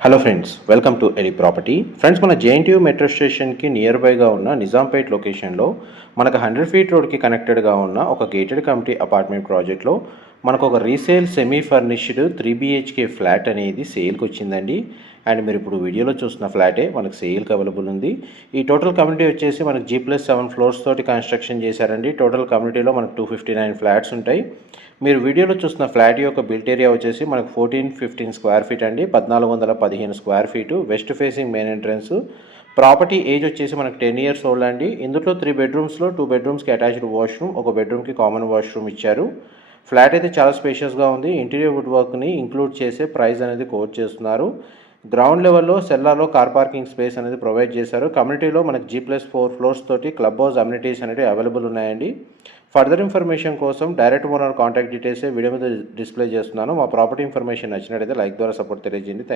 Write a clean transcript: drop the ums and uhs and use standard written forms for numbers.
Hello friends, welcome to ఎలి property. Friends, మన JNTU metro స్టేషన్కి నియర్ బైగా ఉన్న నిజాంపేట్ లొకేషన్లో మనకు 100 ఫీట్ రోడ్కి కనెక్టెడ్గా ఉన్న ఒక గేటెడ్ కమ్యూనిటీ అపార్ట్మెంట్ ప్రాజెక్ట్లో మనకు ఒక resale semi furnished 3 BHK flat అనేది సేల్కి వచ్చిందండి. అండ్ మీరు ఇప్పుడు వీడియోలో చూసిన ఫ్లాటే మనకు సేల్కి అవైలబుల్ ఉంది. ఈ టోటల్ కమ్యూనిటీ వచ్చేసి మనకు G+7 ఫ్లోర్స్ తోటి కన్స్ట్రక్షన్ చేశారండి. టోటల్ కమ్యూనిటీలో మనకు 259 ఫ్లాట్స్ ఉంటాయి. మీరు వీడియోలో చూసిన ఫ్లాట్ యొక్క బిల్ట్ ఏరియా వచ్చేసి మనకు 1415 స్క్వేర్ ఫీట్ అండి, 1415 square feet, west facing main entrance. Property age వచ్చేసి మనకు 10 ఇయర్స్ ఓల్డ్ అండి. ఇందులో 3 బెడ్రూమ్స్లో 2 బెడ్రూమ్స్కి అటాచ్డ్ వాష్రూమ్, ఒక బెడ్రూమ్కి కామన్ వాష్రూమ్ ఇచ్చారు. ఫ్లాట్ అయితే చాలా స్పేషియస్గా ఉంది. ఇంటీరియర్ వుడ్ వర్క్ని ఇంక్లూడ్ చేసే ప్రైస్ అనేది కోట్ చేస్తున్నారు. గ్రౌండ్ లెవెల్లో సెల్లార్లో కార్ పార్కింగ్ స్పేస్ అనేది ప్రొవైడ్ చేశారు. కమ్యూనిటీలో మనకు G+4 ఫ్లోర్స్ తోటి క్లబ్ హౌస్ అమ్యూనిటీస్ అనేవి అవైలబుల్ ఉన్నాయండి. ఫర్దర్ ఇన్ఫర్మేషన్ కోసం direct owner contact details video మీద డిస్ప్లే చేస్తున్నాను. మా ప్రాపర్టీ ఇన్ఫర్మేషన్ నచ్చినట్లయితే లైక్ ద్వారా సపోర్ట్ తెలియజేయండి.